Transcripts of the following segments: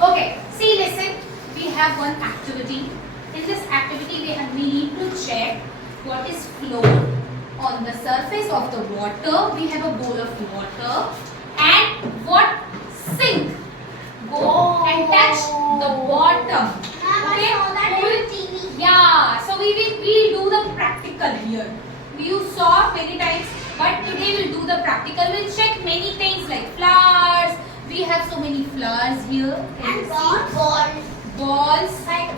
Okay, see, listen. We have one activity. In this activity, we need to check what is flow on the surface of the water. We have a bowl of water, and what sink go and touch the bottom. Okay. Yeah. So we will do the practical here. You saw many times, but today we'll do the practical. We'll check many things like flowers. We have so many flowers here. And balls. Balls.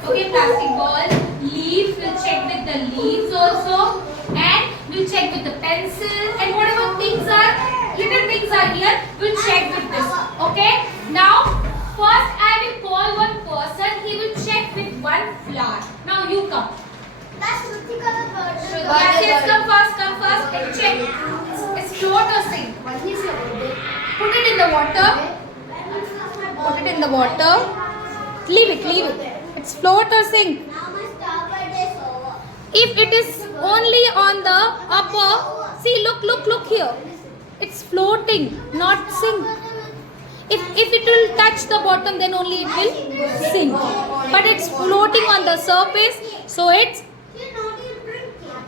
Okay, plastic balls. Leaf. We'll check with the leaves also. And we'll check with the pencil. And whatever things are, little things are here, we'll check with this. Okay. Now, first I will call one person. He will check with one flower. Now you come. Yes, come first and check. It's float or sink. Put it in the water. Put it in the water. Leave it. It's float or sink. If it is only on the upper, see, look here. It's floating, not sink. If it will touch the bottom, then only it will sink. But it's floating on the surface, so it's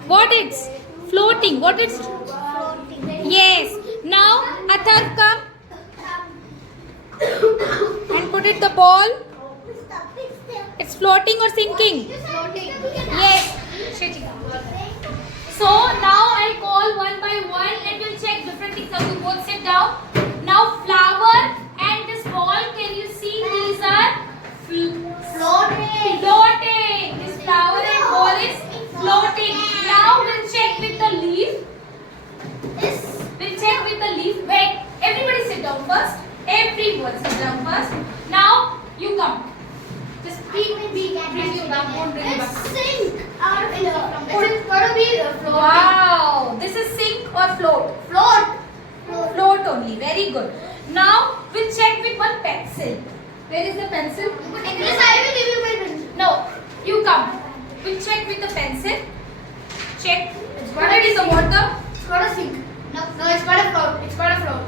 what it's floating. What it's yes. Now Athar, come and put it the ball. It's floating or sinking? Yes. So now I'll call one by one and we'll check different things. Now you both sit down. Now flower and this ball, can you see these are floating. This flower and ball is floating. Now we'll check with the leaf. We'll check with the leaf. Wait, everybody sit down first. Everyone sit down first. Now you come. Just bring you back. Won't bring you back. Sink or float. It's gonna be floating. Wow, this is sink or float? Float only. Very good. Now we'll check with one pencil. Where is the pencil? Yes, I will give you my pencil. No, you come. We'll check with the pencil. Check. Put it in the water. It's gonna sink. No, it's gonna float. It's gonna float.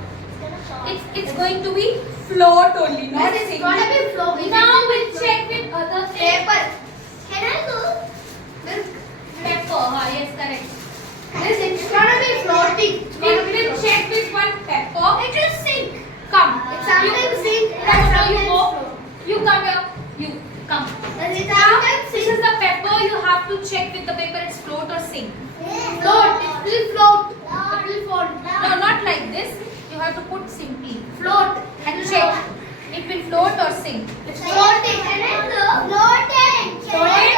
It's going to be float only, not Yes, it's sink. gonna be float. Now we'll check with other things. Paper. Can I go? Pepper. Yes, correct. Yes, it's gonna be floating. It's gonna be We'll floating. check with one pepper. It will sink. Come. It's sometimes sink. Now you go. You come here. You come. It's Now sometimes this sink. is the pepper. You have to check with the paper. It's float or sink. Float. It will float. It will float. No, not like this. You have to put simply Float. and check. It will float or sink. It's floating. Floating. Floating?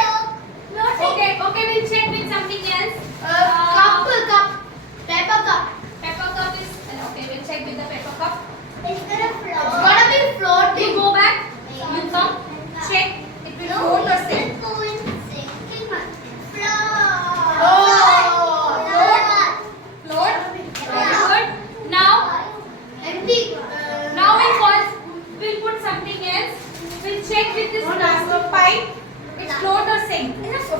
Okay, we'll check with something else. Cup. Paper cup. Pepper cup is okay. We'll check with the pepper cup. It's gonna be You floating. go back. You come. Check. It will float or sink. Float. Very good. Now Empty. we'll put something else. We'll check with this plastic pipe. It's float or sink.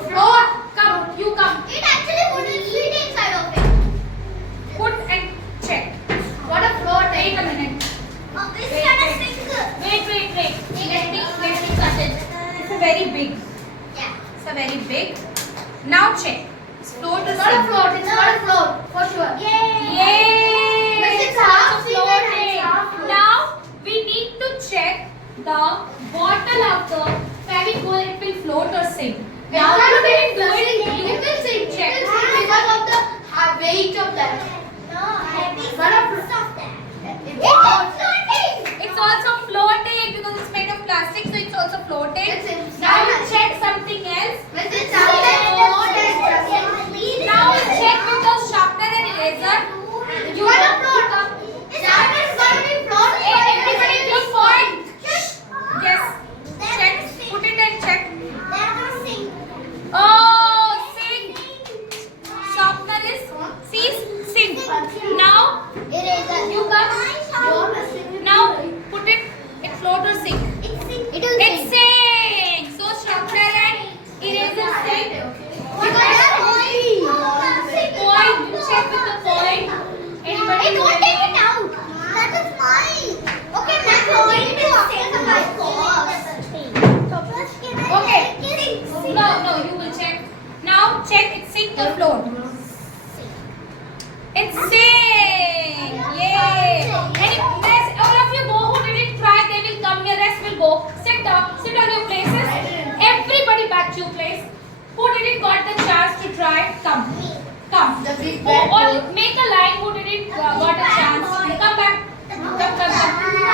Float. Come. You come. It actually wouldn't fit inside of it. Put and check. What a float. Wait a minute. It's gonna sink. Wait. Let me cut it. It's a very big. Yeah. It's a very big. Now check. It's float or It's gonna sink. float. It's gonna float. For sure. Yay! But it's also half sink and floating. it's half float. Now we need to check the bottle of the Fevicol. It will float or sink. Now It's you gonna can do be it. sink. You It will sink. check. It will sink because of the weight of that. It's also floating because it's made of plastic, so it's also floating. It's Now we check something else. It's Now we check with the sharpener and eraser. You wanna float? It's gonna be floating. Hey, everybody please point. Yes. Check. Put it and check. Oh, sink. Sharpener is sink. Now you come. Now put it. It float or sink. It sinks. So sharpener and eraser sink. Point. You check with the point. Anybody? It won't take it out. That is mine. Okay, that's going to Or make a line who didn't got a chance. Come back. Come.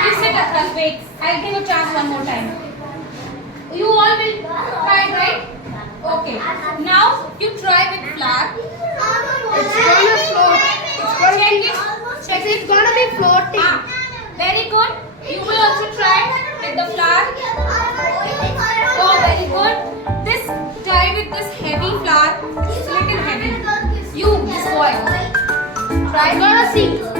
You sit across. Wait. I'll give a chance one more time. You all will try, right? Okay. Now you try with flour. It's gonna float. Check it. It's gonna be floating. Very good. You will also try with the flour. Oh, very good. This try with this heavy flour. It's little heavy. You, this boy. Try. I'm gonna see.